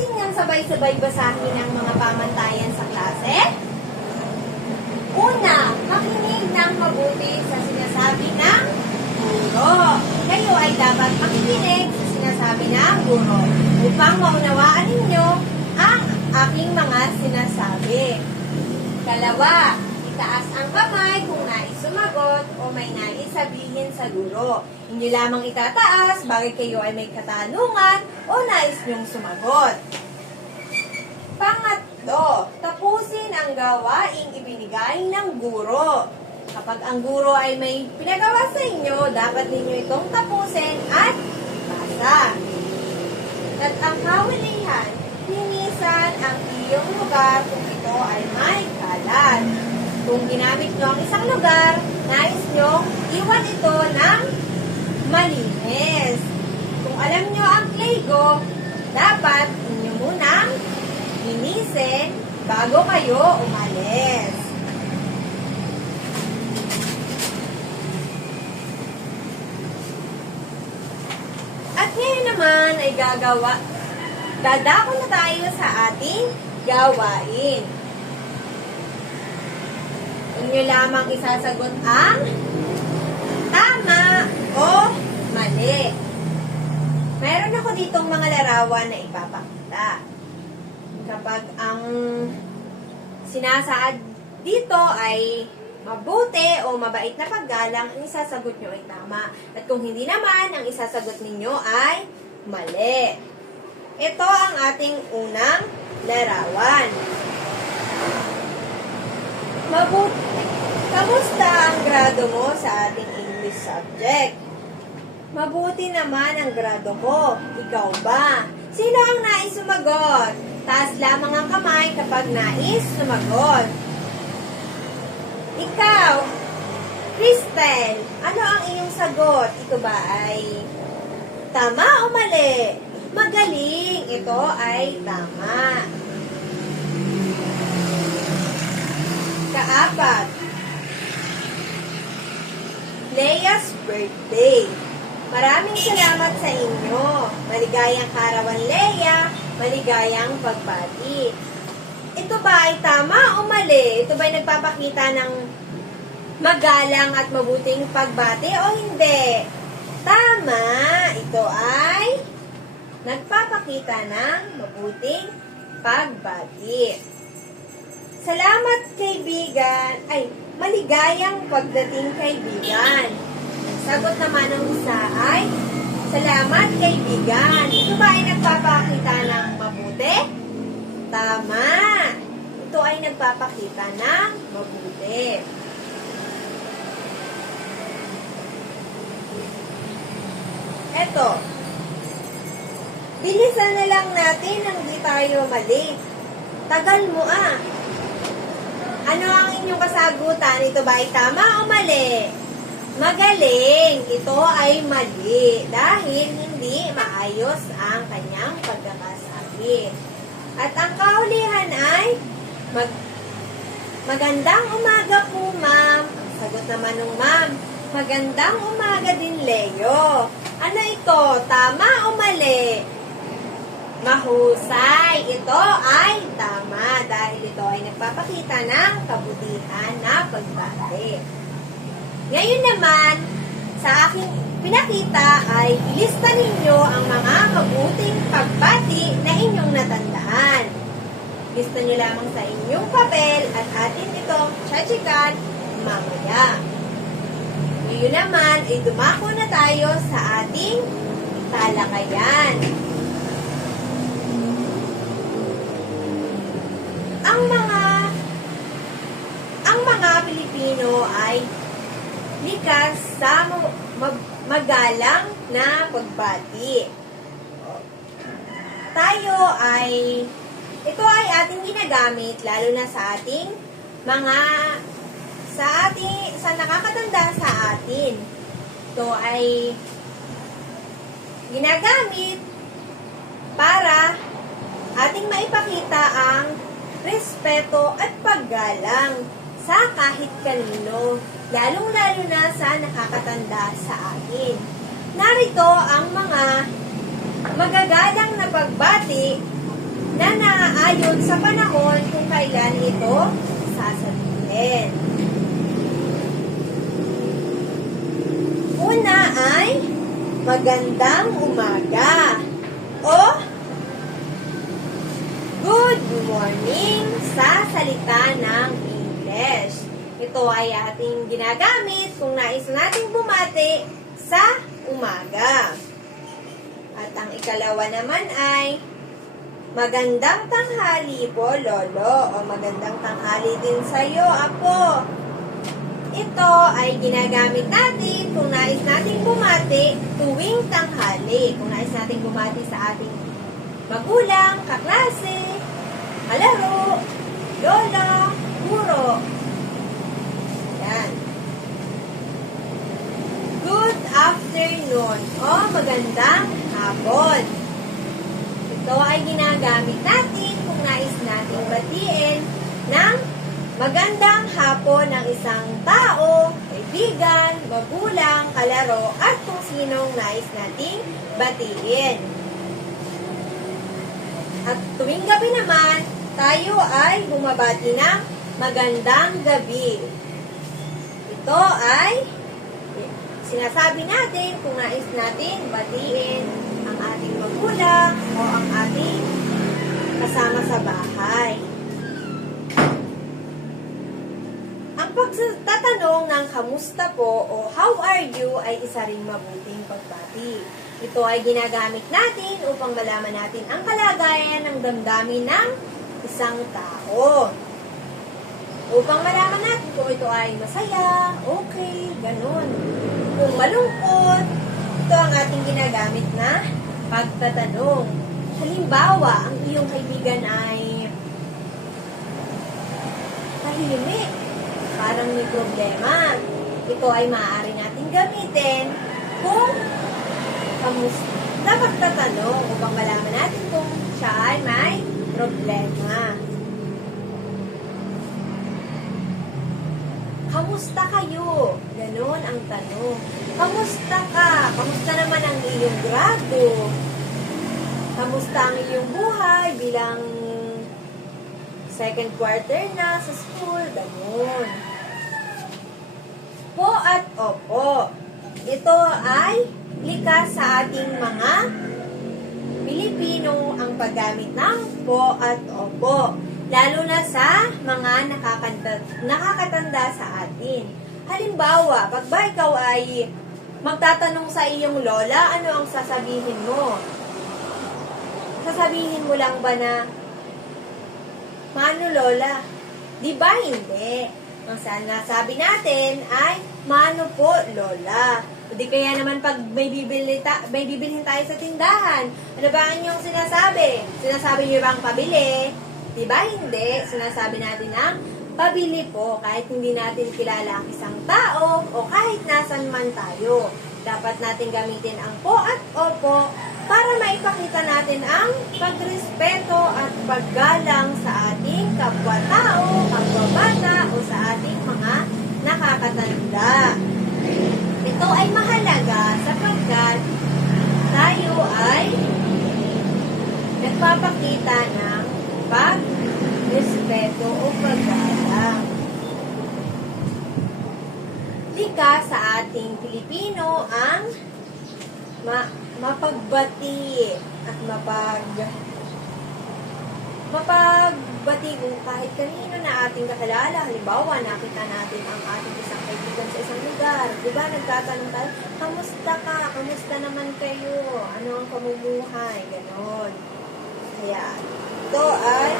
atin ngang sabay-sabay basahin ang mga pamantayan sa klase. Una, makinig ng mabuti sa sinasabi ng guro. Kayo ay dapat makikinig sa sinasabi ng guro upang maunawaan ninyo ang aking mga sinasabi. Kalawa, itaas ang kamay kung nais sumagot o may nais sabihin sa guro. Hindi lamang itataas bakit kayo ay may katanungan o nais niyong sumagot. Pangatlo, tapusin ang gawaing ibinigay ng guro. Kapag ang guro ay may pinagawa sa inyo, dapat ninyo itong tapusin at basa. At ang kahulihan, linisan ang iyong lugar kung ito ay may kalat. Kung ginamit nyo ang isang lugar, nais nyo iwan ito ng malinis. Kung alam nyo ang Lego, dapat inyo munang linisin bago kayo umalis. At ngayon naman ay dadako na tayo sa ating gawain. Inyo lamang isasagot ang tama o mali. Meron ako ditong mga larawan na ipapakita. Kapag ang sinasaad dito ay mabuti o mabait na paggalang, ang isasagot nyo ay tama. At kung hindi naman, ang isasagot ninyo ay mali. Ito ang ating unang larawan. Kamusta ang grado mo sa ating English subject? Mabuti naman ang grado ko. Ikaw ba? Sino ang nais sumagot? Taas lamang ang kamay kapag nais sumagot. Ikaw, Crystal, ano ang iyong sagot? Ito ba ay tama o mali? Magaling, ito ay tama. Kaapat, Leia's birthday. Maraming salamat sa inyo. Maligayang karawan, Leia. Maligayang pagbati. Ito ba ay tama o mali? Ito ba ay nagpapakita ng magalang at mabuting pagbati o hindi? Tama. Ito ay nagpapakita ng mabuting pagbati. Salamat kaibigan. Ay, maligayang pagdating kaibigan. Sagot naman ng isa ay salamat kaibigan. Ito ba ay nagpapakita ng mabuti? Tama. Ito ay nagpapakita ng mabuti. Eto. Bilisan na lang natin nang di tayo mali. Tagal mo ah. Ano ang inyong kasagutan? Ito ba ay tama o mali? Magaling. Ito ay mali dahil hindi maayos ang kanyang pagkakasabi. At ang kaulihan ay magandang umaga po, ma'am. Ang sagot naman ng ma'am, magandang umaga din, Leo. Ano ito? Tama o mali? Mahusay. Ito ay tama dahil ito ay nagpapakita ng kabutihan na pagbati. Ngayon naman, sa aking pinakita ay ilista ninyo ang mga mabuting pagbati na inyong natandaan. Lista nyo lamang sa inyong papel at atin itong tsatsikan mamaya. Ngayon naman ay dumako na tayo sa ating talakayan. Ang mga Pilipino ay likas sa magalang na pagbati. Ito ay ating ginagamit lalo na sa ating sa nakakatanda sa atin. Ito ay ginagamit para ating maipakita ang respeto at paggalang sa kahit kanino, lalong-lalo na sa nakakatanda sa atin. Narito ang mga magagalang na pagbati na naaayon sa panahon kung kailan ito sasabihin. Una ay magandang umaga o good morning sa salita ng English. Ito ay ating ginagamit kung nais nating bumati sa umaga. At ang ikalawa naman ay magandang tanghali po, Lolo, o magandang tanghali din sa iyo, Apo. Ito ay ginagamit natin kung nais nating bumati tuwing tanghali. Kung nais nating bumati sa ating magulang, kaklase, kalaro, lola, guro. Yan. Good afternoon o magandang hapon. Ito ay ginagamit natin kung nais nating batiin ng magandang hapon ng isang tao, kaibigan, magulang, kalaro, at kung sinong nais nating batiin. At tuwing gabi naman, tayo ay bumabati ng magandang gabi. Ito ay sinasabi natin kung nais natin batiin ang ating magulang o ang ating kasama sa bahay. Ang pagtatanong ng kamusta po o how are you ay isa ring mabuting pagbati. Ito ay ginagamit natin upang malaman natin ang kalagayan ng damdamin ng isang tao. Upang malaman natin kung ito ay masaya, okay, ganun. Kung malungkot, ito ang ating ginagamit na pagtatanong. Halimbawa, ang iyong kaibigan ay tahimik, parang may problema. Ito ay maaari nating gamitin kung kamusta pagtatanong upang malaman natin kung siya ay may problema. Kamusta kayo? Ganon ang tanong. Kamusta ka? Kamusta naman ang iyong grado? Kamusta ang iyong buhay bilang second quarter na sa school? Ganon. Po at opo. Ito ay likas sa ating mga Pilipino ang paggamit ng po at opo. Lalo na sa mga nakakatanda sa atin. Halimbawa, pag ba ikaw ay magtatanong sa iyong lola, ano ang sasabihin mo? Sasabihin mo lang ba na, Mano lola? Di ba hindi? Ang sinasabi natin ay, Mano po lola? O di kaya naman pag may bibilhin tayo sa tindahan, ano ba ang inyong sinasabi? Sinasabi niyo bang pabili? Diba hindi? Sinasabi natin ang pabili po kahit hindi natin kilala ang isang tao o kahit nasan man tayo. Dapat natin gamitin ang po at opo para maipakita natin ang pagrespeto at paggalang sa ating kapwa-tao, kapwa-bata o sa ating mga nakakatanda. Ito ay mahalaga sapagkat tayo ay nagpapakita ng pag-respeto o paggalang. Likas sa ating Pilipino ang mapagbati at mapagbati kung kahit kanino na ating kakilala. Halimbawa, nakita natin ang ating isang kaibigan sa isang lugar. Diba, nagtatanong tayo, kamusta ka? Kamusta naman kayo? Ano ang pamumuhay? Ganon. Kaya, ito ay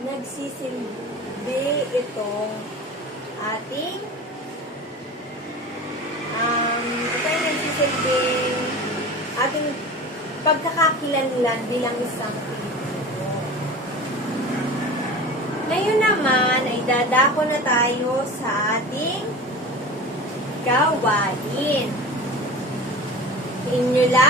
nagsisilbi itong ating ating pagkakakilanlan bilang isang Pilipino. Ngayon naman ay dadako na tayo sa ating gawain. Inyo lang